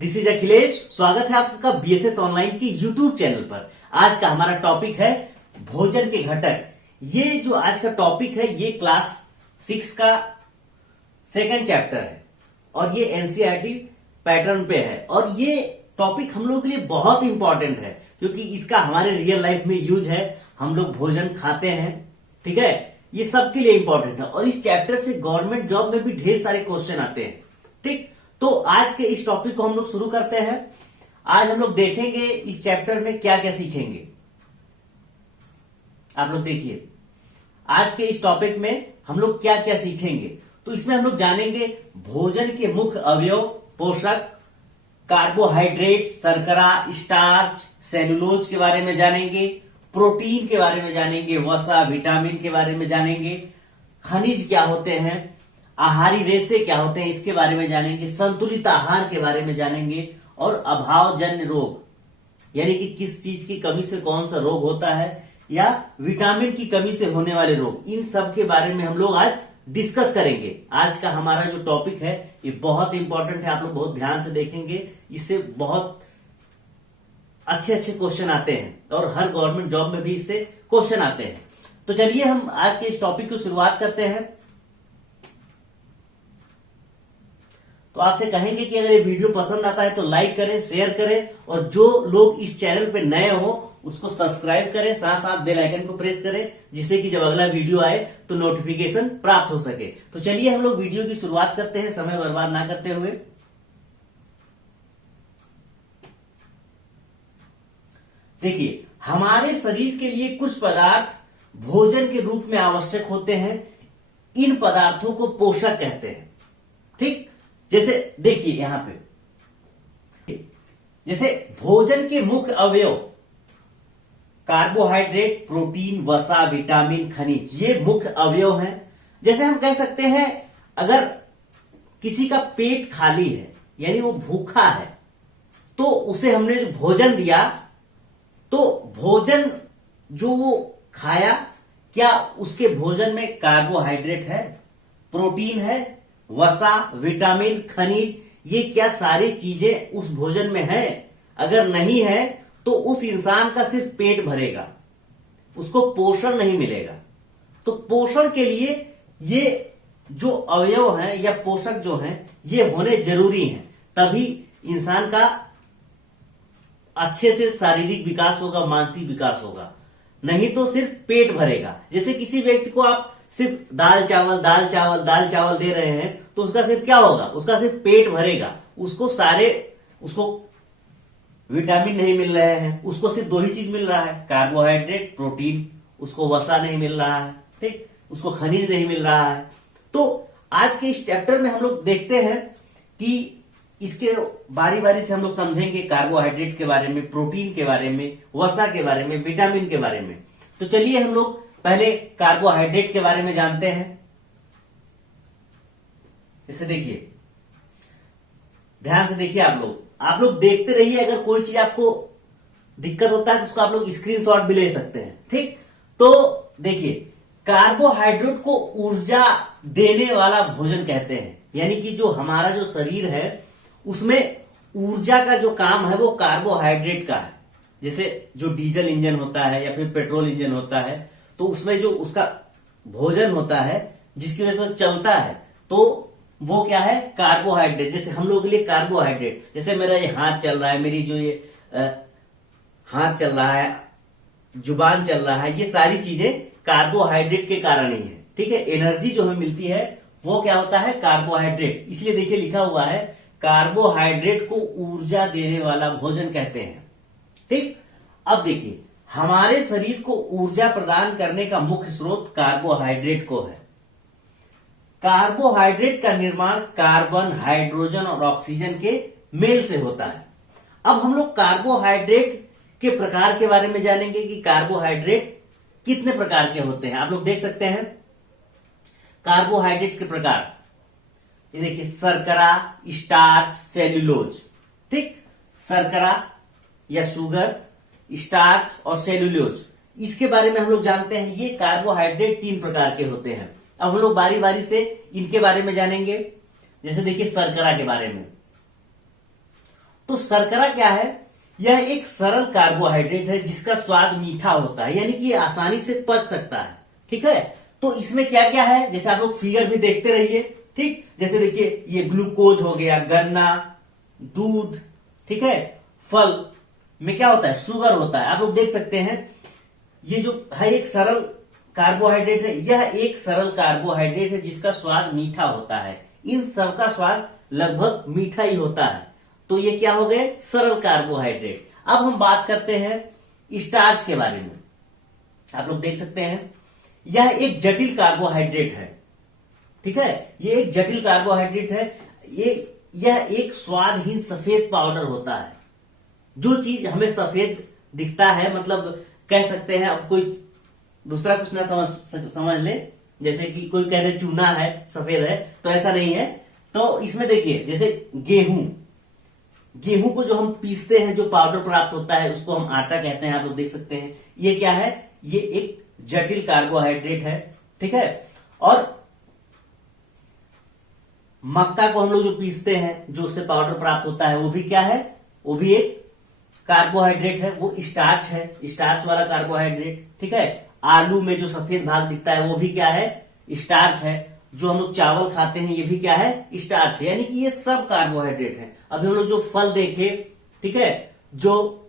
This is Akhilesh. स्वागत है आप सबका बीएसएस ऑनलाइन की यूट्यूब चैनल पर। आज का हमारा टॉपिक है भोजन के घटक। ये जो आज का टॉपिक है ये क्लास 6 का सेकंड चैप्टर है और ये एनसीईआरटी पैटर्न पे है और ये टॉपिक हम लोगों के लिए बहुत इंपॉर्टेंट है क्योंकि इसका हमारे रियल लाइफ में यूज है। हम लोग भोजन खाते हैं, ठीक है। ये सबके लिए इंपॉर्टेंट है और इस चैप्टर से गवर्नमेंट जॉब में भी ढेर सारे क्वेश्चन आते हैं, ठीक। तो आज के इस टॉपिक को हम लोग शुरू करते हैं। आज हम लोग देखेंगे इस चैप्टर में क्या क्या सीखेंगे। आप लोग देखिए आज के इस टॉपिक में हम लोग क्या क्या सीखेंगे। तो इसमें हम लोग जानेंगे भोजन के मुख्य अवयव, पोषक, कार्बोहाइड्रेट, शर्करा, स्टार्च, सेलुलोज के बारे में जानेंगे, प्रोटीन के बारे में जानेंगे, वसा, विटामिन के बारे में जानेंगे, खनिज क्या होते हैं, आहारी रेशे क्या होते हैं इसके बारे में जानेंगे, संतुलित आहार के बारे में जानेंगे और अभावजन्य रोग यानी कि किस चीज की कमी से कौन सा रोग होता है या विटामिन की कमी से होने वाले रोग, इन सब के बारे में हम लोग आज डिस्कस करेंगे। आज का हमारा जो टॉपिक है ये बहुत इंपॉर्टेंट है, आप लोग बहुत ध्यान से देखेंगे। इससे बहुत अच्छे अच्छे क्वेश्चन आते हैं और हर गवर्नमेंट जॉब में भी इससे क्वेश्चन आते हैं। तो चलिए हम आज के इस टॉपिक की शुरुआत करते हैं। तो आपसे कहेंगे कि अगर ये वीडियो पसंद आता है तो लाइक करें, शेयर करें और जो लोग इस चैनल पे नए हो उसको सब्सक्राइब करें, साथ साथ बेल आइकन को प्रेस करें जिससे कि जब अगला वीडियो आए तो नोटिफिकेशन प्राप्त हो सके। तो चलिए हम लोग वीडियो की शुरुआत करते हैं समय बर्बाद ना करते हुए। देखिए हमारे शरीर के लिए कुछ पदार्थ भोजन के रूप में आवश्यक होते हैं। इन पदार्थों को पोषक कहते हैं, ठीक। जैसे देखिए यहां पे जैसे भोजन के मुख्य अवयव कार्बोहाइड्रेट, प्रोटीन, वसा, विटामिन, खनिज, ये मुख्य अवयव हैं। जैसे हम कह सकते हैं अगर किसी का पेट खाली है यानी वो भूखा है तो उसे हमने जो भोजन दिया तो भोजन जो वो खाया, क्या उसके भोजन में कार्बोहाइड्रेट है, प्रोटीन है, वसा, विटामिन, खनिज, ये क्या सारी चीजें उस भोजन में है? अगर नहीं है तो उस इंसान का सिर्फ पेट भरेगा, उसको पोषण नहीं मिलेगा। तो पोषण के लिए ये जो अवयव हैं या पोषक जो हैं ये होने जरूरी हैं, तभी इंसान का अच्छे से शारीरिक विकास होगा, मानसिक विकास होगा। नहीं तो सिर्फ पेट भरेगा। जैसे किसी व्यक्ति को आप सिर्फ दाल चावल दाल चावल दाल चावल दे रहे हैं तो उसका सिर्फ क्या होगा, उसका सिर्फ पेट भरेगा, उसको विटामिन नहीं मिल रहे हैं, उसको सिर्फ दो ही चीज मिल रहा है, कार्बोहाइड्रेट, प्रोटीन, उसको वसा नहीं मिल रहा है, ठीक, उसको खनिज नहीं मिल रहा है। तो आज के इस चैप्टर में हम लोग देखते हैं कि इसके बारी बारी से हम लोग समझेंगे कार्बोहाइड्रेट के बारे में, प्रोटीन के बारे में, वसा के बारे में, विटामिन के बारे में। तो चलिए हम लोग पहले कार्बोहाइड्रेट के बारे में जानते हैं। जैसे देखिए ध्यान से देखिए, आप लोग देखते रहिए। अगर कोई चीज आपको दिक्कत होता है तो उसको आप लोग स्क्रीनशॉट भी ले सकते हैं, ठीक। तो देखिए कार्बोहाइड्रेट को ऊर्जा देने वाला भोजन कहते हैं, यानी कि जो हमारा जो शरीर है उसमें ऊर्जा का जो काम है वो कार्बोहाइड्रेट का है। जैसे जो डीजल इंजन होता है या फिर पेट्रोल इंजन होता है तो उसमें जो उसका भोजन होता है जिसकी वजह से वो चलता है तो वो क्या है, कार्बोहाइड्रेट। जैसे हम लोगों के लिए कार्बोहाइड्रेट, जैसे मेरा ये हाथ चल रहा है, मेरी जो ये हाथ चल रहा है, जुबान चल रहा है, ये सारी चीजें कार्बोहाइड्रेट के कारण ही है, ठीक है। एनर्जी जो हमें मिलती है वो क्या होता है, कार्बोहाइड्रेट। इसलिए देखिए लिखा हुआ है कार्बोहाइड्रेट को ऊर्जा देने वाला भोजन कहते हैं, ठीक। अब देखिए हमारे शरीर को ऊर्जा प्रदान करने का मुख्य स्रोत कार्बोहाइड्रेट को है। कार्बोहाइड्रेट का निर्माण कार्बन, हाइड्रोजन और ऑक्सीजन के मेल से होता है। अब हम लोग कार्बोहाइड्रेट के प्रकार के बारे में जानेंगे कि कार्बोहाइड्रेट कितने प्रकार के होते हैं। आप लोग देख सकते हैं कार्बोहाइड्रेट के प्रकार, ये देखिए शर्करा, स्टार्च, सेल्यूलोज, ठीक। शर्करा या शुगर, स्टार्च और सेल्यूलोज, इसके बारे में हम लोग जानते हैं। ये कार्बोहाइड्रेट 3 प्रकार के होते हैं। अब हम लोग बारी बारी से इनके बारे में जानेंगे। जैसे देखिए शर्करा के बारे में, तो शर्करा क्या है? यह एक सरल कार्बोहाइड्रेट है जिसका स्वाद मीठा होता है, यानी कि ये आसानी से पच सकता है। ठीक है, तो इसमें क्या क्या है, जैसे आप लोग फिगर भी देखते रहिए। ठीक, जैसे देखिए ये ग्लूकोज हो गया, गन्ना, दूध, ठीक है, फल में क्या होता है? शुगर होता है। आप लोग देख सकते हैं ये जो है एक सरल कार्बोहाइड्रेट है, यह एक सरल कार्बोहाइड्रेट है जिसका स्वाद मीठा होता है। इन सब का स्वाद लगभग मीठा ही होता है, तो ये क्या हो गए? सरल कार्बोहाइड्रेट। अब हम बात करते हैं स्टार्च के बारे में। आप लोग देख सकते हैं यह एक जटिल कार्बोहाइड्रेट है। ठीक है, ये एक जटिल कार्बोहाइड्रेट है। यह एक स्वादहीन सफेद पाउडर होता है। जो चीज हमें सफेद दिखता है, मतलब कह सकते हैं, अब कोई दूसरा कुछ ना समझ ले, जैसे कि कोई कह दे चूना है, सफेद है, तो ऐसा नहीं है। तो इसमें देखिए जैसे गेहूं को जो हम पीसते हैं, जो पाउडर प्राप्त होता है, उसको हम आटा कहते हैं। आप लोग देख सकते हैं ये क्या है? ये एक जटिल कार्बोहाइड्रेट है। ठीक है, और मक्का को हम लोग जो पीसते हैं, जो उससे पाउडर प्राप्त होता है, वो भी क्या है? वो भी एक कार्बोहाइड्रेट है, वो स्टार्च है, स्टार्च वाला कार्बोहाइड्रेट। ठीक है, आलू में जो सफेद भाग दिखता है वो भी क्या है? स्टार्च है। जो हम लोग चावल खाते हैं ये भी क्या है? स्टार्च है। यानी कि ये सब कार्बोहाइड्रेट है। अभी हम लोग जो फल देखे, ठीक है, जो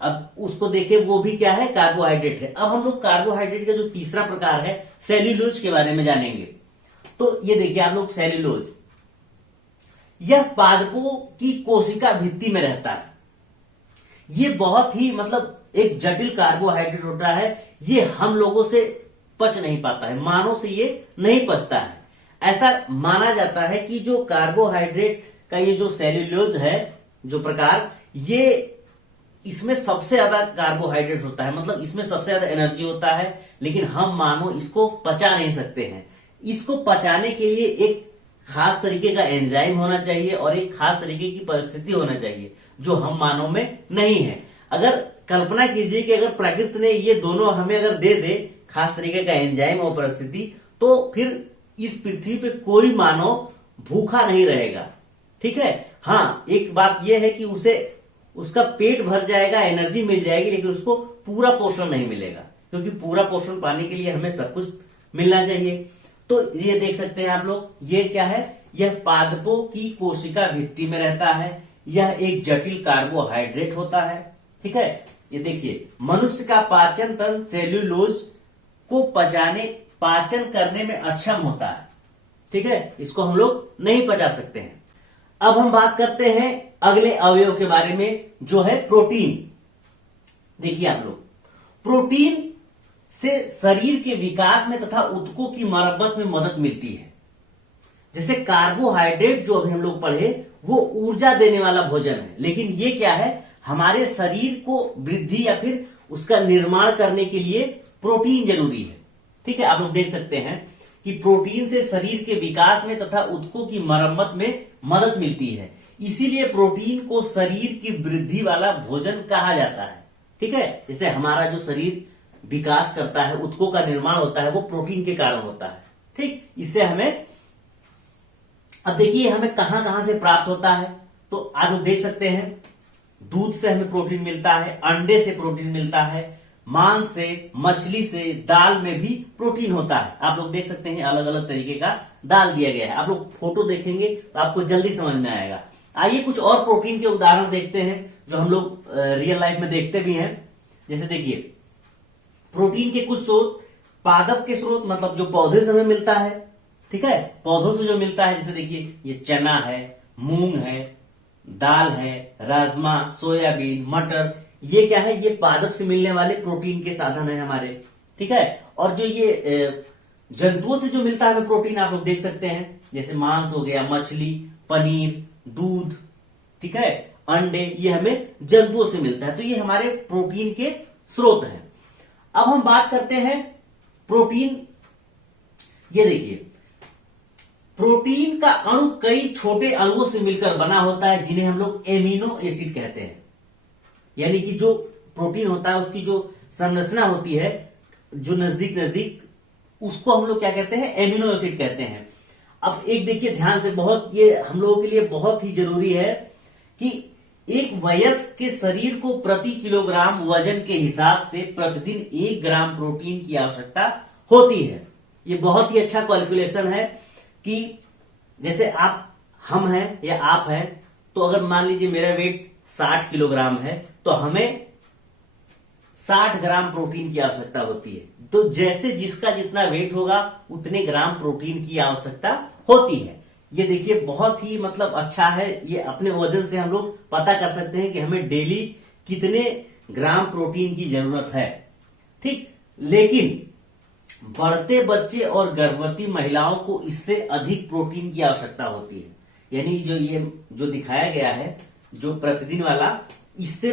अब उसको देखे, वो भी क्या है? कार्बोहाइड्रेट है। अब हम लोग कार्बोहाइड्रेट का जो तीसरा प्रकार है सेल्यूलोज के बारे में जानेंगे। तो ये देखिए आप लोग, सेल्यूलोज यह पादपों की कोशिका भित्ति में रहता है। ये बहुत ही मतलब एक जटिल कार्बोहाइड्रेट होता है। ये हम लोगों से पच नहीं पाता है, मानव से ये नहीं पचता है। ऐसा माना जाता है कि जो कार्बोहाइड्रेट का ये जो सेल्यूलोज है, जो प्रकार, ये इसमें सबसे ज्यादा कार्बोहाइड्रेट होता है, मतलब इसमें सबसे ज्यादा एनर्जी होता है, लेकिन हम मानव इसको पचा नहीं सकते हैं। इसको पचाने के लिए एक खास तरीके का एंजाइम होना चाहिए और एक खास तरीके की परिस्थिति होना चाहिए, जो हम मानव में नहीं है। अगर कल्पना कीजिए कि अगर प्रकृति ने ये दोनों हमें अगर दे दे, खास तरीके का एंजाइम और परिस्थिति, तो फिर इस पृथ्वी पे कोई मानव भूखा नहीं रहेगा। ठीक है, हाँ, एक बात यह है कि उसे उसका पेट भर जाएगा, एनर्जी मिल जाएगी, लेकिन उसको पूरा पोषण नहीं मिलेगा, क्योंकि पूरा पोषण पाने के लिए हमें सब कुछ मिलना चाहिए। तो ये देख सकते हैं आप लोग, ये क्या है? यह पादपों की कोशिका भित्ति में रहता है। यह एक जटिल कार्बोहाइड्रेट होता है। ठीक है, ये देखिए, मनुष्य का पाचन तंत्र सेल्यूलोज को पाचन करने में अक्षम होता है। ठीक है, इसको हम लोग नहीं पचा सकते हैं। अब हम बात करते हैं अगले अवयव के बारे में, जो है प्रोटीन। देखिए आप लोग, प्रोटीन से शरीर के विकास में तथा ऊतकों की मरम्मत में मदद मिलती है। जैसे कार्बोहाइड्रेट जो अभी हम लोग पढ़े, वो ऊर्जा देने वाला भोजन है, लेकिन ये क्या है? हमारे शरीर को वृद्धि या फिर उसका निर्माण करने के लिए प्रोटीन जरूरी है। ठीक है, आप लोग देख सकते हैं कि प्रोटीन से शरीर के विकास में तथा ऊतकों की मरम्मत में मदद मिलती है। इसीलिए प्रोटीन को शरीर की वृद्धि वाला भोजन कहा जाता है। ठीक है, जैसे हमारा जो शरीर विकास करता है, ऊतकों का निर्माण होता है, वो प्रोटीन के कारण होता है। ठीक, इससे हमें, अब देखिए हमें कहां कहां से प्राप्त होता है, तो आप लोग देख सकते हैं, दूध से हमें प्रोटीन मिलता है, अंडे से प्रोटीन मिलता है, मांस से, मछली से, दाल में भी प्रोटीन होता है। आप लोग देख सकते हैं अलग अलग तरीके का दाल दिया गया है। आप लोग फोटो देखेंगे तो आपको जल्दी समझ में आएगा। आइए कुछ और प्रोटीन के उदाहरण देखते हैं, जो हम लोग रियल लाइफ में देखते भी हैं। जैसे देखिए, प्रोटीन के कुछ स्रोत, पादप के स्रोत, मतलब जो पौधे से हमें मिलता है। ठीक है, पौधों से जो मिलता है, जैसे देखिए ये चना है, मूंग है, दाल है, राजमा, सोयाबीन, मटर, ये क्या है? ये पादप से मिलने वाले प्रोटीन के साधन है हमारे। ठीक है, और जो ये जंतुओं से जो मिलता है हमें प्रोटीन, आप लोग देख सकते हैं, जैसे मांस हो गया, मछली, पनीर, दूध, ठीक है, अंडे, ये हमें जंतुओं से मिलता है। तो ये हमारे प्रोटीन के स्रोत हैं। अब हम बात करते हैं प्रोटीन। ये देखिए, प्रोटीन का अणु कई छोटे अणुओं से मिलकर बना होता है, जिन्हें हम लोग एमिनो एसिड कहते हैं। यानी कि जो प्रोटीन होता है, उसकी जो संरचना होती है, जो नजदीक नजदीक, उसको हम लोग क्या कहते हैं? एमिनो एसिड कहते हैं। अब एक देखिए ध्यान से, बहुत ये हम लोगों के लिए बहुत ही जरूरी है कि एक वयस्क के शरीर को प्रति किलोग्राम वजन के हिसाब से प्रतिदिन 1 ग्राम प्रोटीन की आवश्यकता होती है। ये बहुत ही अच्छा कैलकुलेशन है कि जैसे हम हैं या आप हैं, तो अगर मान लीजिए मेरा वेट 60 किलोग्राम है तो हमें 60 ग्राम प्रोटीन की आवश्यकता होती है। तो जैसे जिसका जितना वेट होगा उतने ग्राम प्रोटीन की आवश्यकता होती है। ये देखिए बहुत ही मतलब अच्छा है, ये अपने वजन से हम लोग पता कर सकते हैं कि हमें डेली कितने ग्राम प्रोटीन की जरूरत है। ठीक, लेकिन बढ़ते बच्चे और गर्भवती महिलाओं को इससे अधिक प्रोटीन की आवश्यकता होती है। यानी जो दिखाया गया है जो प्रतिदिन वाला, इससे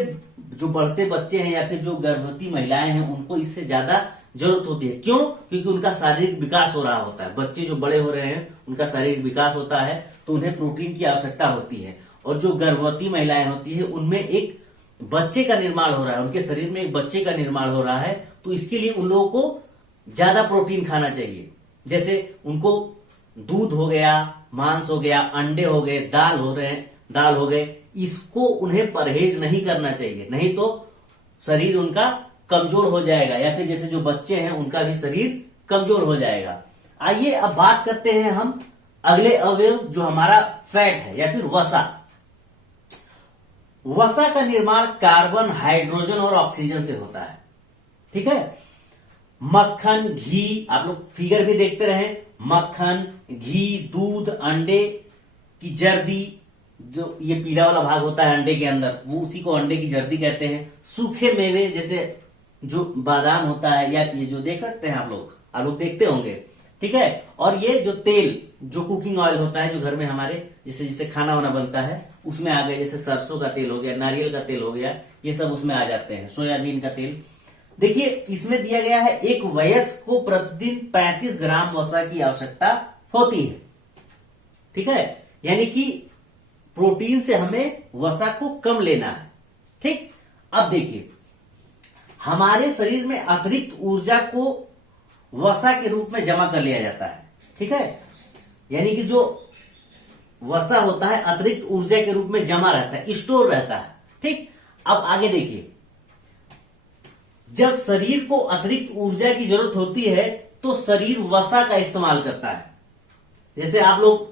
जो बढ़ते बच्चे हैं या फिर जो गर्भवती महिलाएं हैं उनको इससे ज्यादा जरूरत होती है। क्यों? क्योंकि उनका शारीरिक विकास हो रहा होता है। बच्चे जो बड़े हो रहे हैं उनका शारीरिक विकास होता है, तो उन्हें प्रोटीन की आवश्यकता होती है। और जो गर्भवती महिलाएं होती है उनमें एक बच्चे का निर्माण हो रहा है, उनके शरीर में एक बच्चे का निर्माण हो रहा है, तो इसके लिए उन लोगों को ज्यादा प्रोटीन खाना चाहिए। जैसे उनको दूध हो गया, मांस हो गया, अंडे हो गए, दाल हो गए, इसको उन्हें परहेज नहीं करना चाहिए, नहीं तो शरीर उनका कमजोर हो जाएगा, या फिर जैसे जो बच्चे हैं उनका भी शरीर कमजोर हो जाएगा। आइए अब बात करते हैं हम अगले अवयव जो हमारा फैट है या फिर वसा। वसा का निर्माण कार्बन, हाइड्रोजन और ऑक्सीजन से होता है। ठीक है, मक्खन, घी, आप लोग फिगर भी देखते रहे, मक्खन, घी, दूध, अंडे की जर्दी, जो ये पीला वाला भाग होता है अंडे के अंदर, वो उसी को अंडे की जर्दी कहते हैं। सूखे मेवे जैसे जो बादाम होता है, या ये जो देख सकते हैं आप लोग देखते होंगे। ठीक है, और ये जो तेल, जो कुकिंग ऑयल होता है, जो घर में हमारे जिससे खाना वाना बनता है, उसमें आ गए, जैसे सरसों का तेल हो गया, नारियल का तेल हो गया, ये सब उसमें आ जाते हैं, सोयाबीन का तेल। देखिए इसमें दिया गया है एक वयस्क को प्रतिदिन 35 ग्राम वसा की आवश्यकता होती है। ठीक है, यानी कि प्रोटीन से हमें वसा को कम लेना है। ठीक, अब देखिए हमारे शरीर में अतिरिक्त ऊर्जा को वसा के रूप में जमा कर लिया जाता है। ठीक है, यानी कि जो वसा होता है अतिरिक्त ऊर्जा के रूप में जमा रहता है, स्टोर रहता है। ठीक, अब आगे देखिए, जब शरीर को अतिरिक्त ऊर्जा की जरूरत होती है तो शरीर वसा का इस्तेमाल करता है। जैसे आप लोग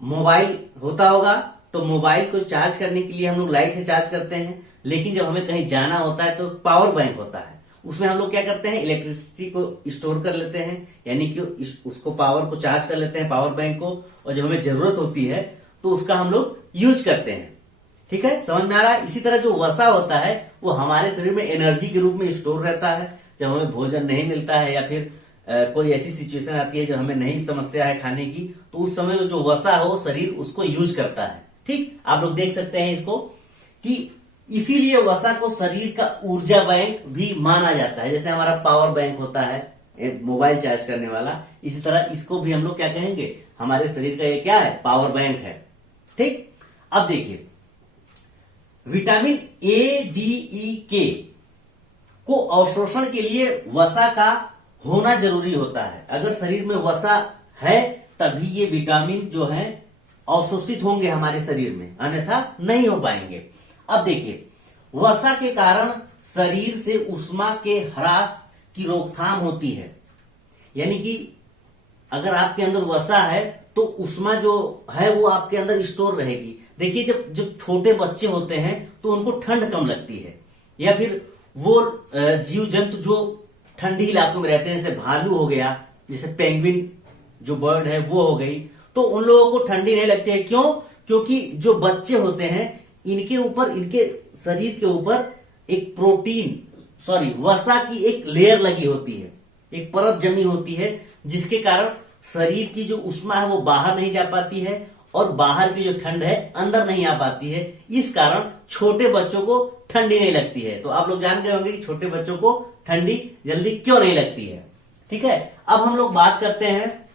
मोबाइल होता होगा, तो मोबाइल को चार्ज करने के लिए हम लोग लाइट से चार्ज करते हैं, लेकिन जब हमें कहीं जाना होता है तो पावर बैंक होता है, उसमें हम लोग क्या करते हैं, इलेक्ट्रिसिटी को स्टोर कर लेते हैं, यानी कि उसको पावर को चार्ज कर लेते हैं, पावर बैंक को, और जब हमें जरूरत होती है तो उसका हम लोग यूज करते हैं। ठीक है, समझ में आ रहा है? इसी तरह जो वसा होता है वो हमारे शरीर में एनर्जी के रूप में स्टोर रहता है। जब हमें भोजन नहीं मिलता है या फिर कोई ऐसी सिचुएशन आती है जब हमें नहीं समस्या है खाने की, तो उस समय जो वसा हो शरीर उसको यूज करता है। ठीक, आप लोग देख सकते हैं इसको कि इसीलिए वसा को शरीर का ऊर्जा बैंक भी माना जाता है। जैसे हमारा पावर बैंक होता है मोबाइल चार्ज करने वाला, इसी तरह इसको भी हम लोग क्या कहेंगे, हमारे शरीर का ये क्या है, पावर बैंक है। ठीक, अब देखिए विटामिन ए, डी, ई, के को अवशोषण के लिए वसा का होना जरूरी होता है। अगर शरीर में वसा है तभी ये विटामिन जो है अवशोषित होंगे हमारे शरीर में, अन्यथा नहीं हो पाएंगे। अब देखिए वसा के कारण शरीर से उष्मा के ह्रास की रोकथाम होती है। यानी कि अगर आपके अंदर वसा है तो उष्मा जो है वो आपके अंदर स्टोर रहेगी। देखिए जब छोटे बच्चे होते हैं तो उनको ठंड कम लगती है, या फिर वो जीव जंतु जो ठंडी इलाकों में रहते हैं, जैसे भालू हो गया, जैसे पेंगुइन जो बर्ड है वो हो गई, तो उन लोगों को ठंडी नहीं लगती है। क्यों? क्योंकि जो बच्चे होते हैं इनके ऊपर, इनके शरीर के ऊपर एक वसा की एक लेयर लगी होती है, एक परत जमी होती है, जिसके कारण शरीर की जो उष्मा है वो बाहर नहीं जा पाती है और बाहर की जो ठंड है अंदर नहीं आ पाती है। इस कारण छोटे बच्चों को ठंडी नहीं लगती है। तो आप लोग जान गए होंगे कि छोटे बच्चों को ठंडी जल्दी क्यों नहीं लगती है। ठीक है, अब हम लोग बात करते हैं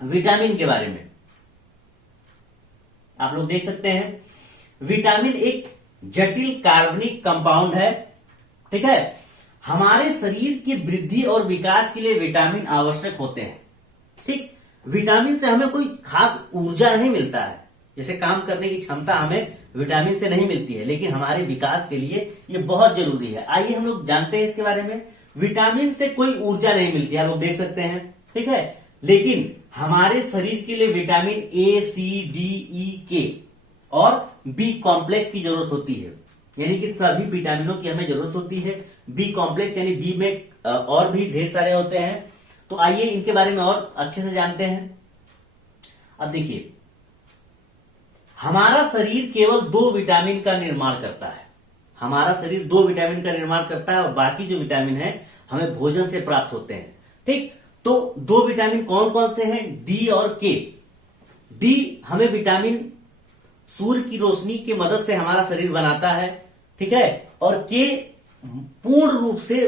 विटामिन के बारे में। आप लोग देख सकते हैं विटामिन एक जटिल कार्बनिक कंपाउंड है। ठीक है, हमारे शरीर की वृद्धि और विकास के लिए विटामिन आवश्यक होते हैं। ठीक, विटामिन से हमें कोई खास ऊर्जा नहीं मिलता है, जैसे काम करने की क्षमता हमें विटामिन से नहीं मिलती है, लेकिन हमारे विकास के लिए ये बहुत जरूरी है। आइए हम लोग जानते हैं इसके बारे में। विटामिन से कोई ऊर्जा नहीं मिलती, आप लोग देख सकते हैं, ठीक है, लेकिन हमारे शरीर के लिए विटामिन ए, सी, डी, ई, के और बी कॉम्प्लेक्स की जरूरत होती है, यानी कि सभी विटामिनों की हमें जरूरत होती है। बी कॉम्प्लेक्स यानी बी में और भी ढेर सारे होते हैं। तो आइए इनके बारे में और अच्छे से जानते हैं। अब देखिए, हमारा शरीर केवल 2 विटामिन का निर्माण करता है। हमारा शरीर 2 विटामिन का निर्माण करता है और बाकी जो विटामिन है हमें भोजन से प्राप्त होते हैं, ठीक। तो 2 विटामिन कौन कौन से हैं? डी और के। डी हमें विटामिन सूर्य की रोशनी की मदद से हमारा शरीर बनाता है, ठीक है, और के पूर्ण रूप से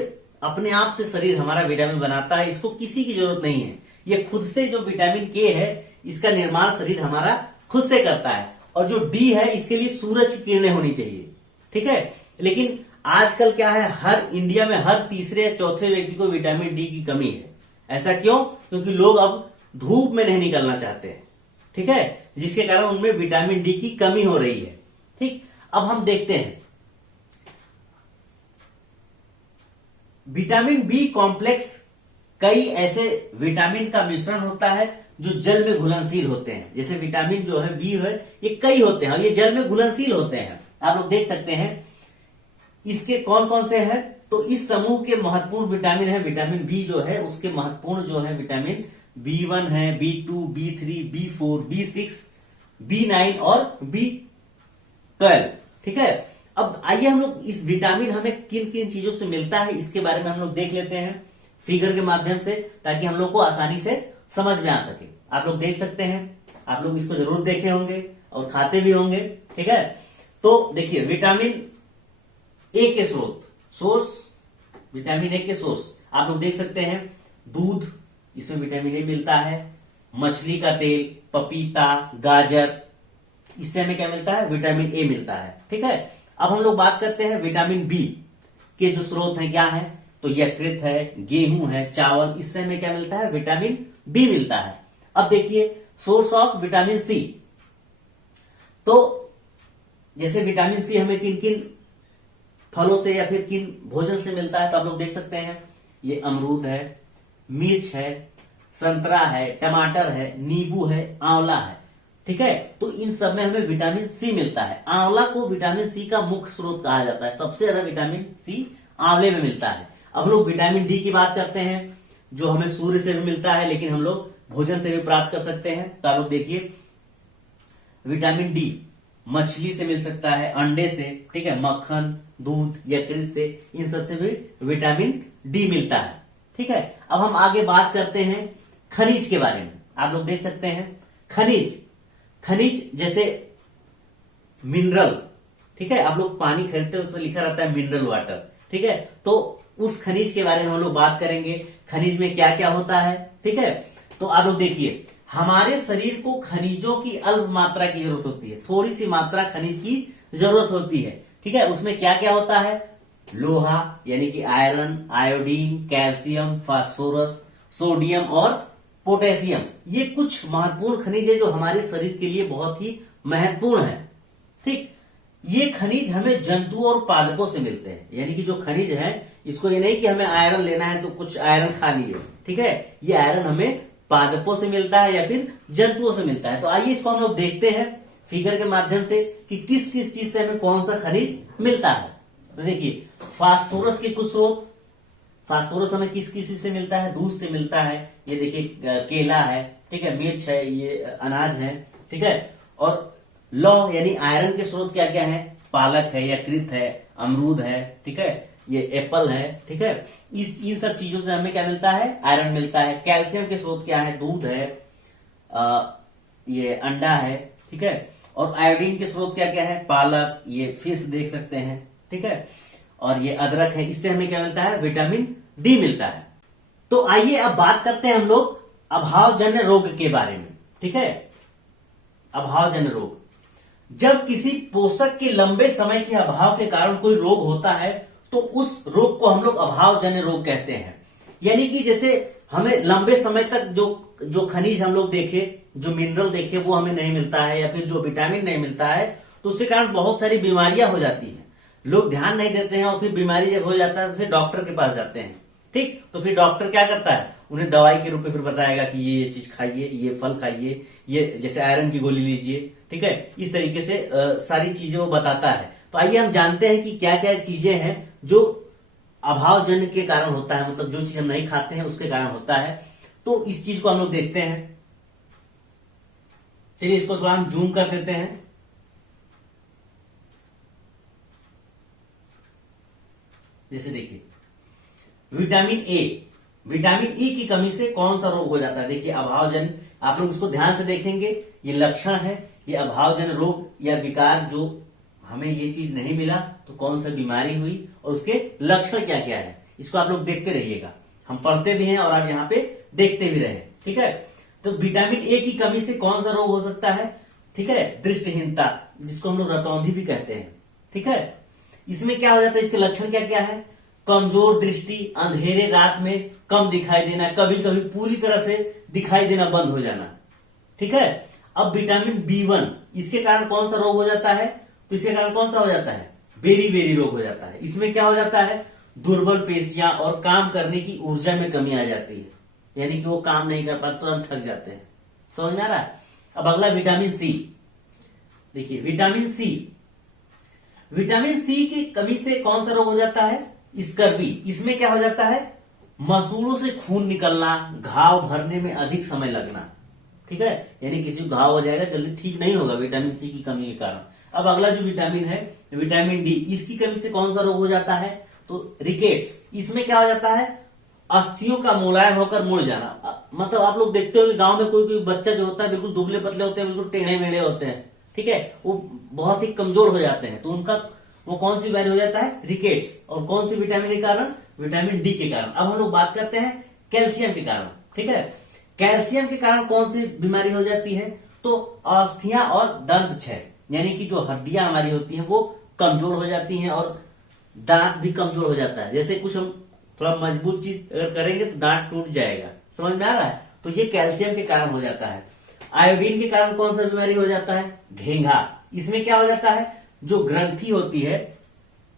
अपने आप से शरीर हमारा विटामिन बनाता है, इसको किसी की जरूरत नहीं है। ये खुद से जो विटामिन के है इसका निर्माण शरीर हमारा खुद से करता है। और जो डी है इसके लिए सूरज की किरणें होनी चाहिए, ठीक है। लेकिन आजकल क्या है, हर इंडिया में हर तीसरे या चौथे व्यक्ति को विटामिन डी की कमी है। ऐसा क्यों? क्योंकि लोग अब धूप में नहीं निकलना चाहते हैं, ठीक है, जिसके कारण उनमें विटामिन डी की कमी हो रही है, ठीक। अब हम देखते हैं, विटामिन बी कॉम्प्लेक्स कई ऐसे विटामिन का मिश्रण होता है जो जल में घुलनशील होते हैं। जैसे विटामिन जो है बी है, ये कई होते हैं और ये जल में घुलनशील होते हैं, आप लोग देख सकते हैं। इसके कौन कौन से हैं? तो इस समूह के महत्वपूर्ण विटामिन है विटामिन बी जो है, उसके महत्वपूर्ण जो है विटामिन B1 है, B2, B3, B4, B6, B9 और B12, ठीक है। अब आइए हम लोग इस विटामिन हमें किन किन चीजों से मिलता है इसके बारे में हम लोग देख लेते हैं फिगर के माध्यम से, ताकि हम लोग को आसानी से समझ में आ सके। आप लोग देख सकते हैं, आप लोग इसको जरूर देखे होंगे और खाते भी होंगे, ठीक है। तो देखिए, विटामिन ए के सोर्स, विटामिन ए के सोर्स आप लोग देख सकते हैं, दूध, इसमें विटामिन ए मिलता है, मछली का तेल, पपीता, गाजर, इससे हमें क्या मिलता है? विटामिन ए मिलता है, ठीक है। अब हम लोग बात करते हैं विटामिन बी के जो स्रोत हैं क्या है, तो यकृत है, गेहूं है, चावल, इससे हमें क्या मिलता है? विटामिन बी मिलता है। अब देखिए सोर्स ऑफ विटामिन सी, तो जैसे विटामिन सी हमें किन किन फलों से या फिर किन भोजन से मिलता है, तो आप लोग देख सकते हैं, ये अमरूद है, मिर्च है, संतरा है, टमाटर है, नींबू है, आंवला है, ठीक है। तो इन सब में हमें विटामिन सी मिलता है। आंवला को विटामिन सी का मुख्य स्रोत कहा जाता है, सबसे ज्यादा विटामिन सी आंवले में मिलता है। अब लोग विटामिन डी की बात करते हैं, जो हमें सूर्य से भी मिलता है, लेकिन हम लोग भोजन से भी प्राप्त कर सकते हैं। तो आप लोग देखिए, विटामिन डी मछली से मिल सकता है, अंडे से, ठीक है, मक्खन, दूध, यकृत से, इन सब से भी विटामिन डी मिलता है, ठीक है। अब हम आगे बात करते हैं खनिज के बारे में। आप लोग देख सकते हैं, खनिज जैसे मिनरल, ठीक है, आप लोग पानी खरीदते हो उसमें लिखा रहता है मिनरल वाटर, ठीक है। तो उस खनिज के बारे में हम लोग बात करेंगे, खनिज में क्या क्या होता है, ठीक है। तो आप लोग देखिए, हमारे शरीर को खनिजों की अल्प मात्रा की जरूरत होती है, थोड़ी सी मात्रा खनिज की जरूरत होती है, ठीक है। उसमें क्या क्या होता है? लोहा यानी कि iron, iodine, calcium, phosphorus, sodium और पोटेशियम, ये कुछ महत्वपूर्ण खनिज है जो हमारे शरीर के लिए बहुत ही महत्वपूर्ण है, ठीक। ये खनिज हमें जंतुओं और पादपों से मिलते हैं, यानी कि जो खनिज है, इसको ये नहीं कि हमें आयरन लेना है तो कुछ आयरन खा लिए, ठीक है। ये आयरन हमें पादपों से मिलता है या फिर जंतुओं से मिलता है। तो आइए इसको हम लोग देखते हैं फिगर के माध्यम से कि किस किस चीज से हमें कौन सा खनिज मिलता है। तो देखिए, फास्फोरस के कुछ स्रोत, फास्फोरस हमें किस किस से मिलता है? दूध से मिलता है, ये देखिए केला है, ठीक है, मिर्च है, ये अनाज है, ठीक है। और लौह यानी आयरन के स्रोत क्या क्या है? पालक है, यकृत है, अमरूद है, ठीक है, ये एप्पल है, ठीक है। इन सब चीजों से हमें क्या मिलता है? आयरन मिलता है। कैल्शियम के स्रोत क्या है? दूध है, ये अंडा है, ठीक है। और आयोडीन के स्रोत क्या क्या है? पालक, ये फिश देख सकते हैं, ठीक है, और ये अदरक है। इससे हमें क्या मिलता है? विटामिन डी मिलता है। तो आइए अब बात करते हैं हम लोग अभावजन्य रोग के बारे में, ठीक है। अभावजन्य रोग, जब किसी पोषक के लंबे समय के अभाव के कारण कोई रोग होता है तो उस रोग को हम लोग अभावजन्य रोग कहते हैं। यानी कि जैसे हमें लंबे समय तक जो खनिज हम लोग देखे, जो मिनरल देखे, वो हमें नहीं मिलता है, या फिर जो विटामिन नहीं मिलता है, तो उसके कारण बहुत सारी बीमारियां हो जाती हैं। लोग ध्यान नहीं देते हैं और फिर बीमारी जब हो जाता है तो फिर डॉक्टर के पास जाते हैं। ठीक, तो फिर डॉक्टर क्या करता है, उन्हें दवाई के रूप में फिर बताएगा कि ये चीज खाइए, ये फल खाइए, ये जैसे आयरन की गोली लीजिए। ठीक है, इस तरीके से सारी चीजें वो बताता है। तो आइए हम जानते हैं कि क्या क्या चीजें हैं जो अभावजन्य के कारण होता है, मतलब जो चीज हम नहीं खाते हैं उसके कारण होता है। तो इस चीज को हम लोग देखते हैं। चलिए इसको थोड़ा हम जूम कर देते हैं। जैसे देखिए विटामिन ए, विटामिन ई की कमी से कौन सा रोग हो जाता है। देखिए अभावजन्य, आप लोग इसको ध्यान से देखेंगे, ये लक्षण है, ये अभावजन्य रोग या विकार जो हमें ये चीज नहीं मिला तो कौन सा बीमारी हुई और उसके लक्षण क्या क्या है, इसको आप लोग देखते रहिएगा। हम पढ़ते भी हैं और आप यहाँ पे देखते भी रहे। ठीक है, तो विटामिन ए की कमी से कौन सा रोग हो सकता है। ठीक है, दृष्टिहीनता, जिसको हम लोग रतौंधी भी कहते हैं। ठीक है, इसमें क्या हो जाता है, इसके लक्षण क्या क्या है, कमजोर दृष्टि, अंधेरे रात में कम दिखाई देना, कभी कभी पूरी तरह से दिखाई देना बंद हो जाना। ठीक है, अब विटामिन B1, इसके कारण कौन सा रोग हो जाता है, तो इसके कारण कौन सा हो जाता है, बेरी बेरी रोग हो जाता है। इसमें क्या हो जाता है, दुर्बल पेशियां और काम करने की ऊर्जा में कमी आ जाती है, यानी कि वो काम नहीं कर पाते, तुरंत थक जाते हैं। समझ में आ रहा है। अब अगला विटामिन सी, देखिए विटामिन सी, विटामिन सी की कमी से कौन सा रोग हो जाता है, स्कर्वी। इसमें क्या हो जाता है, मसूड़ों से खून निकलना, घाव भरने में अधिक समय लगना। ठीक है, यानी किसी को घाव हो जाएगा, जल्दी ठीक नहीं होगा विटामिन सी की कमी के कारण। अब अगला जो विटामिन है विटामिन डी, इसकी कमी से कौन सा रोग हो जाता है, तो रिकेट्स। इसमें क्या हो जाता है, अस्थियों का मुलायम होकर मुड़ जाना। मतलब आप लोग देखते हो कि गांव में कोई कोई बच्चा जो होता है बिल्कुल दुबले पतले होते हैं, बिल्कुल टेढ़े मेढ़े होते हैं। ठीक है, वो बहुत ही कमजोर हो जाते हैं, तो उनका वो कौन सी बीमारी हो जाता है, रिकेट्स। और कौन सी विटामिन के कारण, विटामिन डी के कारण। अब हम लोग बात करते हैं कैल्शियम के कारण। ठीक है, कैल्शियम के कारण कौन सी बीमारी हो जाती है, तो अस्थियां और दंत क्षय, यानी कि जो हड्डियां हमारी होती हैं वो कमजोर हो जाती हैं और दांत भी कमजोर हो जाता है। जैसे कुछ हम थोड़ा मजबूत चीज अगर करेंगे तो दांत टूट जाएगा। समझ में आ रहा है, तो ये कैल्शियम के कारण हो जाता है। आयोडीन के कारण कौन सा बीमारी हो जाता है, घेंघा। इसमें क्या हो जाता है, जो ग्रंथि होती है,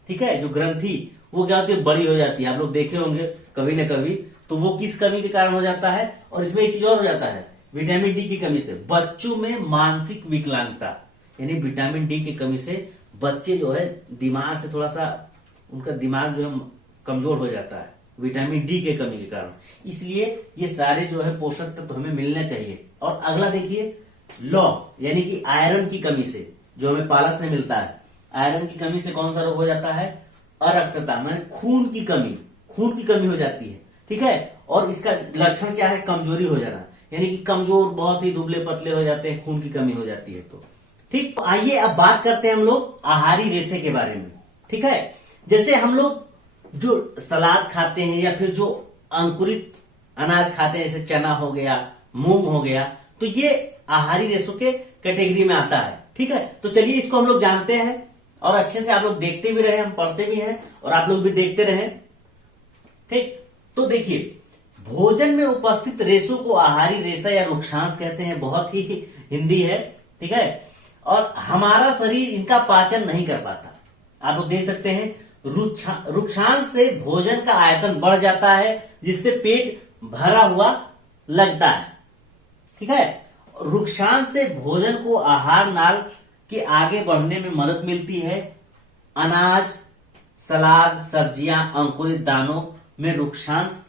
ठीक है, जो ग्रंथि वो क्या होती है, बड़ी हो जाती है। आप लोग देखे होंगे कभी न कभी, तो वो किस कमी के कारण हो जाता है। और इसमें एक चीज और हो जाता है, विटामिन डी की कमी से बच्चों में मानसिक विकलांगता, यानी विटामिन डी की कमी से बच्चे जो है दिमाग से थोड़ा सा उनका दिमाग जो है कमजोर हो जाता है विटामिन डी के कमी के कारण। इसलिए ये सारे जो है पोषक तत्व तो हमें मिलना चाहिए। और अगला देखिए लौ, यानी कि आयरन की कमी से, जो हमें पालक से मिलता है, आयरन की कमी से कौन सा रोग हो जाता है, अरक्तता, माने खून की कमी, खून की कमी हो जाती है। ठीक है, और इसका लक्षण क्या है, कमजोरी हो जाना, यानी कि कमजोर, बहुत ही दुबले पतले हो जाते हैं, खून की कमी हो जाती है। तो ठीक, तो आइए अब बात करते हैं हम लोग आहारी रेशे के बारे में। ठीक है, जैसे हम लोग जो सलाद खाते हैं या फिर जो अंकुरित अनाज खाते हैं, जैसे चना हो गया, मूंग हो गया, तो ये आहारी रेशों के कैटेगरी में आता है। ठीक है, तो चलिए इसको हम लोग जानते हैं और अच्छे से आप लोग देखते भी रहे, हम पढ़ते भी हैं और आप लोग भी देखते रहे। ठीक, तो देखिए भोजन में उपस्थित रेशों को आहारी रेशा या रुक्षांश कहते हैं, बहुत ही हिंदी है। ठीक है, और हमारा शरीर इनका पाचन नहीं कर पाता। आप लोग देख सकते हैं, रुक्षांश से भोजन का आयतन बढ़ जाता है, जिससे पेट भरा हुआ लगता है। ठीक है, रुक्षांश से भोजन को आहार नाल के आगे बढ़ने में मदद मिलती है। अनाज, सलाद, सब्जियां, अंकुरित दानों में रुक्षांश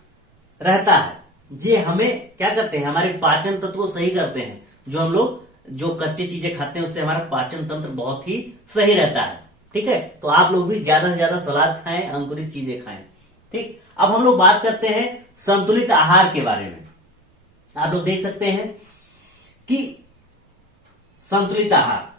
रहता है। ये हमें क्या करते हैं, हमारे पाचन तंत्र को सही करते हैं। जो हम लोग जो कच्ची चीजें खाते हैं उससे हमारा पाचन तंत्र बहुत ही सही रहता है। ठीक है, तो आप लोग भी ज्यादा से ज्यादा सलाद खाएं, अंकुरित चीजें खाएं। ठीक, अब हम लोग बात करते हैं संतुलित आहार के बारे में। आप लोग देख सकते हैं कि संतुलित आहार,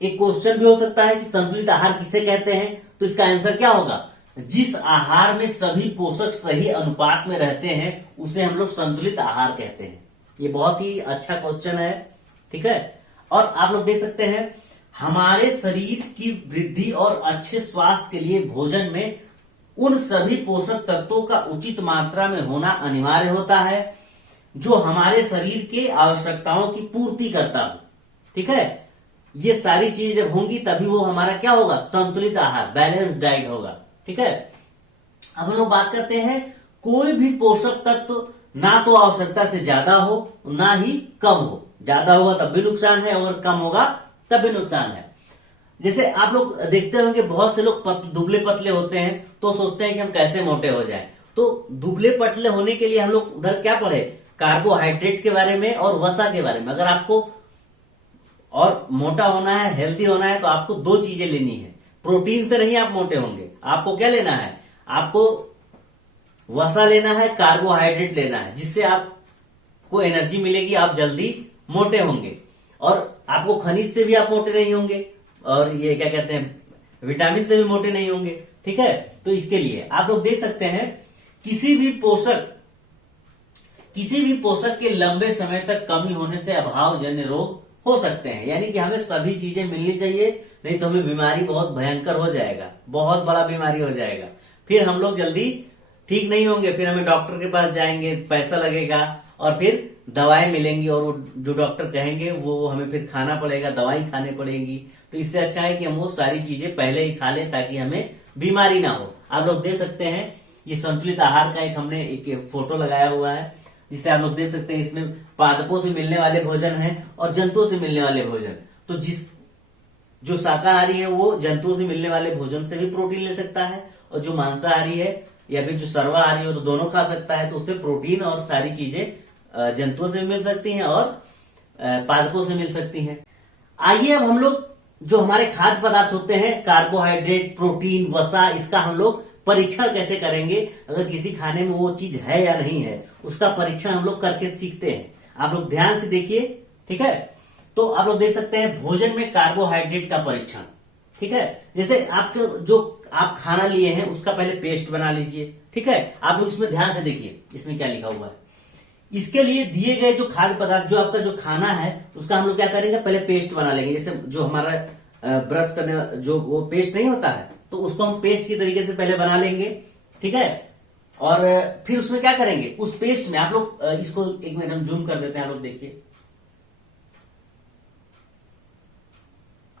एक क्वेश्चन भी हो सकता है कि संतुलित आहार किसे कहते हैं, तो इसका आंसर क्या होगा, जिस आहार में सभी पोषक सही अनुपात में रहते हैं उसे हम लोग संतुलित आहार कहते हैं। ये बहुत ही अच्छा क्वेश्चन है। ठीक है, और आप लोग देख सकते हैं, हमारे शरीर की वृद्धि और अच्छे स्वास्थ्य के लिए भोजन में उन सभी पोषक तत्वों का उचित मात्रा में होना अनिवार्य होता है जो हमारे शरीर के आवश्यकताओं की पूर्ति करता हो। ठीक है, ये सारी चीजें जब होंगी तभी वो हमारा क्या होगा, संतुलित आहार, बैलेंस डाइट होगा। ठीक है, अब हम लोग बात करते हैं कोई भी पोषक तत्व ना तो आवश्यकता से ज्यादा हो ना ही कम हो। ज्यादा होगा तब भी नुकसान है और कम होगा तब भी नुकसान है। जैसे आप लोग देखते होंगे बहुत से लोग दुबले पतले होते हैं तो सोचते हैं कि हम कैसे मोटे हो जाएं। तो दुबले पतले होने के लिए हम लोग उधर क्या पढ़े, कार्बोहाइड्रेट के बारे में और वसा के बारे में। अगर आपको और मोटा होना है, हेल्दी होना है, तो आपको दो चीजें लेनी है। प्रोटीन से नहीं आप मोटे होंगे, आपको क्या लेना है, आपको वसा लेना है, कार्बोहाइड्रेट लेना है, जिससे आपको एनर्जी मिलेगी, आप जल्दी मोटे होंगे। और आपको खनिज से भी आप मोटे नहीं होंगे, और ये क्या कहते हैं, विटामिन से भी मोटे नहीं होंगे। ठीक है, तो इसके लिए आप लोग देख सकते हैं किसी भी पोषक के लंबे समय तक कमी होने से अभावजन्य रोग हो सकते हैं। यानी कि हमें सभी चीजें मिलनी चाहिए, नहीं तो हमें बीमारी बहुत भयंकर हो जाएगा, बहुत बड़ा बीमारी हो जाएगा। फिर हम लोग जल्दी ठीक नहीं होंगे, फिर हमें डॉक्टर के पास जाएंगे, पैसा लगेगा और फिर दवाएं मिलेंगी, और जो डॉक्टर कहेंगे वो हमें फिर खाना पड़ेगा, दवाई खाने पड़ेगी। तो इससे अच्छा है कि हम वो सारी चीजें पहले ही खा लें ताकि हमें बीमारी ना हो। आप लोग देख सकते हैं ये संतुलित आहार का हमने एक फोटो लगाया हुआ है, जिसे आप लोग देख सकते हैं। इसमें पादपों से मिलने वाले भोजन है और जंतुओं से मिलने वाले भोजन। तो जो शाकाहारी है वो जंतुओं से मिलने वाले भोजन से भी प्रोटीन ले सकता है, और जो मांसाहारी है या फिर जो सर्वाहारी है तो दोनों खा सकता है। तो उससे प्रोटीन और सारी चीजें जंतुओं से मिल सकती हैं और पादपों से मिल सकती हैं। आइए अब हम लोग जो हमारे खाद्य पदार्थ होते हैं, कार्बोहाइड्रेट, प्रोटीन, वसा, इसका हम लोग परीक्षण कैसे करेंगे। अगर किसी खाने में वो चीज है या नहीं है, उसका परीक्षण हम लोग करके सीखते हैं। आप लोग ध्यान से देखिए। ठीक है, तो आप लोग देख सकते हैं भोजन में कार्बोहाइड्रेट का परीक्षण। ठीक है, जैसे आपके जो आप खाना लिए हैं उसका पहले पेस्ट बना लीजिए। ठीक है, आप लोग इसमें ध्यान से देखिए इसमें क्या लिखा हुआ है। इसके लिए दिए गए जो खाद्य पदार्थ, जो आपका जो खाना है, उसका हम लोग क्या करेंगे, पहले पेस्ट बना लेंगे। जैसे जो हमारा ब्रश करने जो वो पेस्ट नहीं होता है, तो उसको हम पेस्ट की तरीके से पहले बना लेंगे। ठीक है, और फिर उसमें क्या करेंगे, उस पेस्ट में आप लोग इसको एक मिनट हम जूम कर देते हैं, आप लोग देखिए।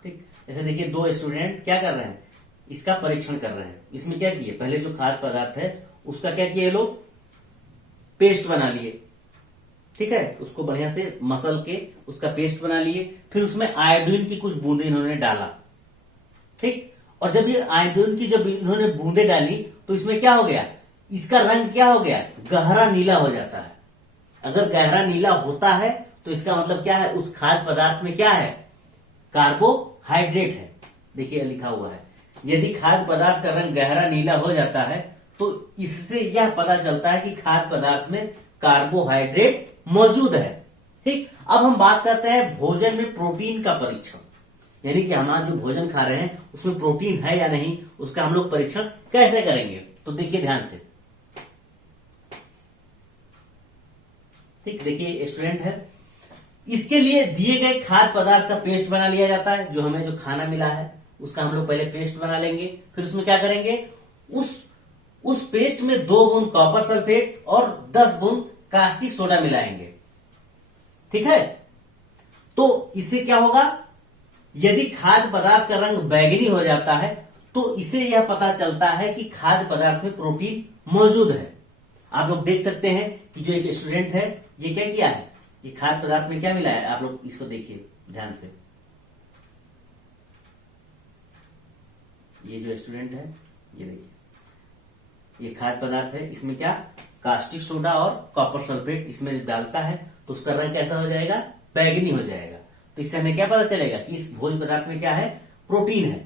ठीक, जैसे देखिए दो स्टूडेंट क्या कर रहे हैं, इसका परीक्षण कर रहे हैं। इसमें क्या किए, पहले जो खाद्य पदार्थ है उसका क्या किए, लोग पेस्ट बना लिए। ठीक है, उसको बढ़िया से मसल के उसका पेस्ट बना लिए। फिर उसमें आयोडीन की कुछ बूंदे इन्होंने डाला। ठीक, और जब ये आयोडीन की जब इन्होंने बूंदे डाली तो इसमें क्या हो गया, इसका रंग क्या हो गया, गहरा नीला हो जाता है। अगर गहरा नीला होता है तो इसका मतलब क्या है, उस खाद्य पदार्थ में क्या है, कार्बोहाइड्रेट है। देखिए लिखा हुआ है, यदि खाद्य पदार्थ का रंग गहरा नीला हो जाता है तो इससे यह पता चलता है कि खाद्य पदार्थ में कार्बोहाइड्रेट मौजूद है। ठीक, अब हम बात करते हैं भोजन में प्रोटीन का परीक्षण। यानी कि हमारा जो भोजन खा रहे हैं उसमें प्रोटीन है या नहीं, उसका हम लोग परीक्षण कैसे करेंगे। तो देखिए ध्यान से। ठीक, देखिए स्टूडेंट है, इसके लिए दिए गए खाद्य पदार्थ का पेस्ट बना लिया जाता है। जो हमें जो खाना मिला है उसका हम लोग पहले पेस्ट बना लेंगे। फिर उसमें क्या करेंगे, उस पेस्ट में 2 बूंद कॉपर सल्फेट और 10 बूंद कास्टिक सोडा मिलाएंगे। ठीक है, तो इससे क्या होगा, यदि खाद्य पदार्थ का रंग बैंगनी हो जाता है तो इसे यह पता चलता है कि खाद्य पदार्थ में प्रोटीन मौजूद है। आप लोग देख सकते हैं कि जो एक स्टूडेंट है ये क्या किया है, ये खाद्य पदार्थ में क्या मिला है, आप लोग इसको देखिए ध्यान से। ये जो स्टूडेंट है ये देखिए, ये खाद्य पदार्थ है, इसमें क्या कास्टिक सोडा और कॉपर सल्फेट इसमें डालता है तो उसका रंग कैसा हो जाएगा, बैंगनी हो जाएगा। तो इससे हमें क्या पता चलेगा कि इस भोज्य पदार्थ में क्या है, प्रोटीन है।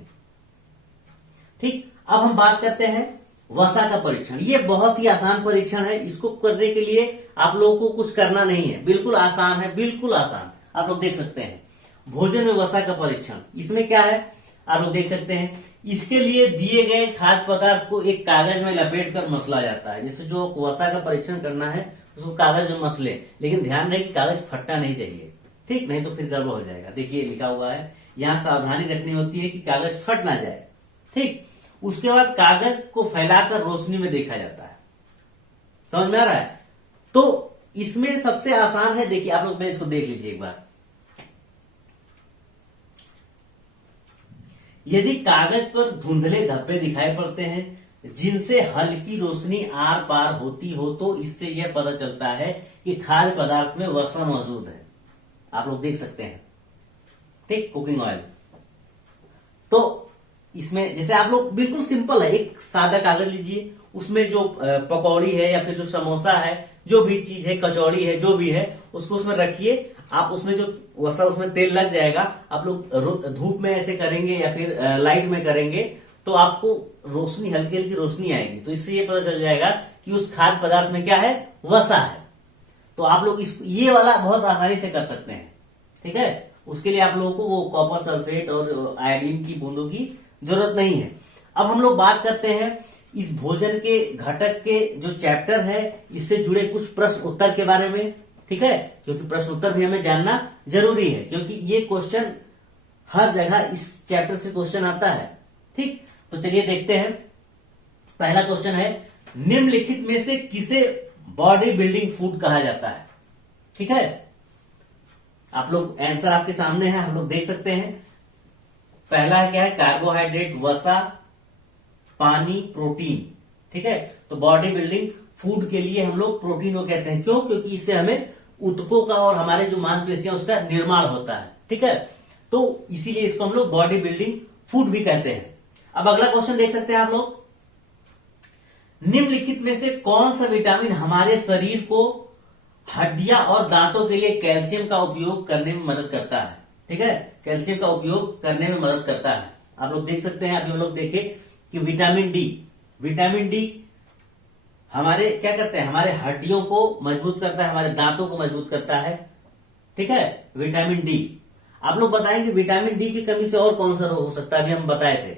ठीक, अब हम बात करते हैं वसा का परीक्षण। ये बहुत ही आसान परीक्षण है, इसको करने के लिए आप लोगों को कुछ करना नहीं है, बिल्कुल आसान है, बिल्कुल आसान। आप लोग देख सकते हैं भोजन में वसा का परीक्षण। इसमें क्या है, आप लोग देख सकते हैं, इसके लिए दिए गए खाद्य पदार्थ को एक कागज में लपेट कर मसला जाता है। जैसे जो वसा का परीक्षण करना है उसको कागज में मसले, लेकिन ध्यान रहे कि कागज फटना नहीं चाहिए। ठीक, नहीं तो फिर गड़बड़ हो जाएगा। देखिए लिखा हुआ है, यहां सावधानी रखनी होती है कि कागज फट ना जाए। ठीक, उसके बाद कागज को फैलाकर रोशनी में देखा जाता है। समझ में आ रहा है। तो इसमें सबसे आसान है, देखिए आप लोग इसको देख लीजिए एक बार। यदि कागज पर धुंधले धब्बे दिखाई पड़ते हैं जिनसे हल्की रोशनी आर पार होती हो तो इससे यह पता चलता है कि खाद्य पदार्थ में वसा मौजूद है। आप लोग देख सकते हैं, ठीक, कुकिंग ऑयल। तो इसमें जैसे आप लोग बिल्कुल सिंपल है, एक सादा कागज लीजिए, उसमें जो पकौड़ी है या फिर जो समोसा है, जो भी चीज है, कचौड़ी है, जो भी है, उसको उसमें रखिए। आप उसमें जो वसा, उसमें तेल लग जाएगा। आप लोग धूप में ऐसे करेंगे या फिर लाइट में करेंगे तो आपको रोशनी, हल्की हल्की रोशनी आएगी। तो इससे ये पता चल जाएगा कि उस खाद्य पदार्थ में क्या है, वसा है। तो आप लोग ये वाला बहुत आसानी से कर सकते हैं, ठीक है। उसके लिए आप लोगों को वो कॉपर सल्फेट और आयोडीन की बूंदों की जरूरत नहीं है। अब हम लोग बात करते हैं इस भोजन के घटक के जो चैप्टर है, इससे जुड़े कुछ प्रश्न उत्तर के बारे में, ठीक है, क्योंकि प्रश्न उत्तर भी हमें जानना जरूरी है, क्योंकि ये क्वेश्चन हर जगह इस चैप्टर से क्वेश्चन आता है, ठीक। तो चलिए देखते हैं। पहला क्वेश्चन है, निम्नलिखित में से किसे बॉडी बिल्डिंग फूड कहा जाता है, ठीक है। आप लोग आंसर आपके सामने है, हम लोग देख सकते हैं। पहला है क्या है, कार्बोहाइड्रेट, वसा, पानी, प्रोटीन, ठीक है। तो बॉडी बिल्डिंग फूड के लिए हम लोग प्रोटीन को कहते हैं, क्यों, क्योंकि इससे हमें ऊतकों का और हमारे जो मांसपेशियां उसका निर्माण होता है, ठीक है। तो इसीलिए इसको हम लोग बॉडी बिल्डिंग फूड भी कहते हैं। अब अगला क्वेश्चन देख सकते हैं आप लोग, निम्नलिखित में से कौन सा विटामिन हमारे शरीर को हड्डियां और दांतों के लिए कैल्शियम का उपयोग करने में मदद करता है, ठीक है, कैल्शियम का उपयोग करने में मदद करता है। आप लोग देख सकते हैं, अभी हम लोग देखें कि विटामिन डी हमारे क्या करते हैं, हमारे हड्डियों को मजबूत करता है, हमारे दांतों को मजबूत करता है, ठीक है, विटामिन डी। आप लोग बताएंगे विटामिन डी की कमी से और कौन सा रोग हो सकता है, अभी हम बताए थे,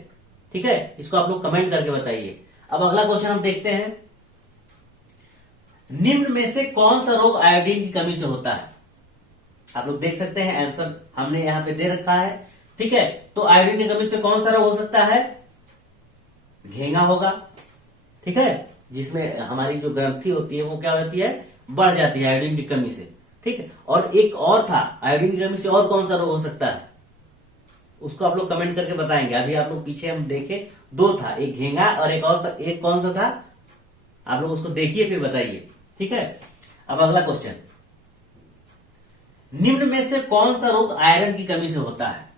ठीक है। इसको आप लोग कमेंट करके बताइए। अब अगला क्वेश्चन हम देखते हैं, निम्न में से कौन सा रोग आयोडीन की कमी से होता है। आप लोग देख सकते हैं, आंसर हमने यहां पे दे रखा है, ठीक है। तो आयोडीन की कमी से कौन सा रोग हो सकता है, घेंगा होगा, ठीक है, जिसमें हमारी जो ग्रंथि होती है वो क्या होती है, बढ़ जाती है आयोडीन की कमी से, ठीक है। और एक और था, आयोडीन की कमी से और कौन सा रोग हो सकता है, उसको आप लोग कमेंट करके बताएंगे। अभी आप लोग पीछे हम देखे, दो था, एक घेंगा और एक कौन सा था, आप लोग उसको देखिए फिर बताइए, ठीक है। अब अगला क्वेश्चन, निम्न में से कौन सा रोग आयरन की कमी से होता है।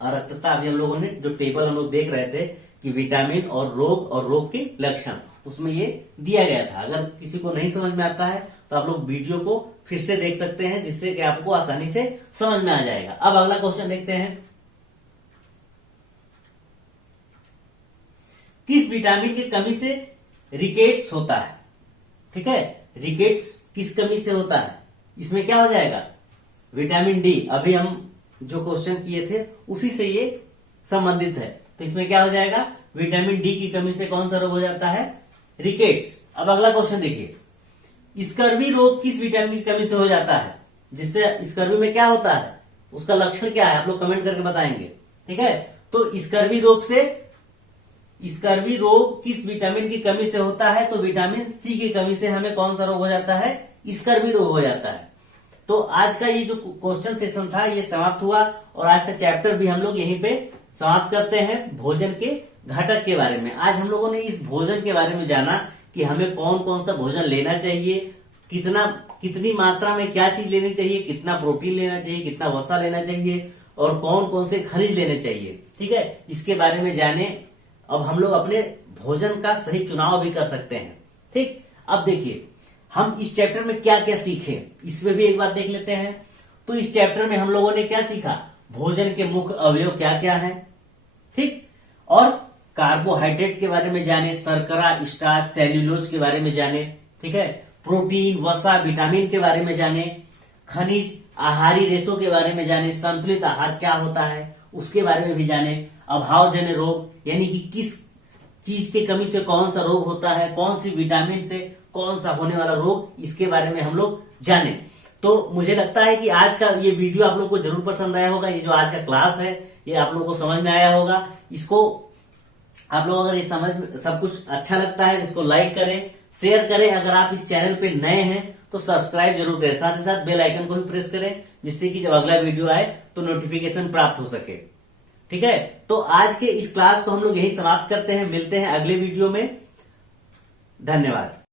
अरक्तता, अभी हम लोगों ने जो टेबल हम लोग देख रहे थे कि विटामिन और रोग के लक्षण, उसमें ये दिया गया था। अगर किसी को नहीं समझ में आता है तो आप लोग वीडियो को फिर से देख सकते हैं, जिससे कि आपको आसानी से समझ में आ जाएगा। अब अगला क्वेश्चन देखते हैं, किस विटामिन की कमी से रिकेट्स होता है, ठीक है, रिकेट्स किस कमी से होता है, इसमें क्या हो जाएगा, विटामिन डी। अभी हम जो क्वेश्चन किए थे उसी से ये संबंधित है, तो इसमें क्या हो जाएगा, विटामिन डी की कमी से कौन सा रोग हो जाता है, रिकेट्स। अब अगला क्वेश्चन देखिए, स्कर्वी रोग किस विटामिन की कमी से हो जाता है, जिससे स्कर्वी में क्या होता है, उसका लक्षण क्या है, आप लोग कमेंट करके बताएंगे, ठीक है। तो स्कर्वी रोग किस विटामिन की कमी से होता है, तो विटामिन सी की कमी से हमें कौन सा रोग हो जाता है, स्कर्वी रोग हो जाता है। तो आज का ये जो क्वेश्चन सेशन था ये समाप्त हुआ, और आज का चैप्टर भी हम लोग यहीं पे समाप्त करते हैं, भोजन के घटक के बारे में। आज हम लोगों ने इस भोजन के बारे में जाना कि हमें कौन कौन सा भोजन लेना चाहिए, कितनी मात्रा में क्या चीज लेनी चाहिए, कितना प्रोटीन लेना चाहिए, कितना वसा लेना चाहिए, और कौन कौन से खनिज लेने चाहिए, ठीक है, इसके बारे में जाने। अब हम लोग अपने भोजन का सही चुनाव भी कर सकते हैं, ठीक। अब देखिए हम इस चैप्टर में क्या क्या सीखे, इसमें भी एक बार देख लेते हैं। तो इस चैप्टर में हम लोगों ने क्या सीखा, भोजन के मुख्य अवयव क्या क्या है, ठीक, और कार्बोहाइड्रेट के बारे में जाने, शर्करा, स्टार्च, सेल्यूलोज के बारे में जाने, ठीक है, प्रोटीन, वसा, विटामिन के बारे में जाने, खनिज, आहारी रेशों के बारे में जाने, संतुलित आहार क्या होता है उसके बारे में भी जाने, अभावजन्य रोग यानी कि किस चीज की कमी से कौन सा रोग होता है, कौन सी विटामिन से कौन सा होने वाला रोग, इसके बारे में हम लोग जाने। तो मुझे लगता है कि आज का ये वीडियो आप लोग को जरूर पसंद आया होगा। ये जो आज का क्लास है ये आप लोगों को समझ में आया होगा। इसको आप लोग अगर ये समझ में सब कुछ अच्छा लगता है इसको लाइक करें, शेयर करें। अगर आप इस चैनल पे नए हैं तो सब्सक्राइब जरूर करें, साथ ही साथ बेल आइकन को भी प्रेस करें, जिससे कि जब अगला वीडियो आए तो नोटिफिकेशन प्राप्त हो सके। ठीक है, तो आज के इस क्लास को हम लोग यही समाप्त करते हैं। मिलते हैं अगले वीडियो में। धन्यवाद।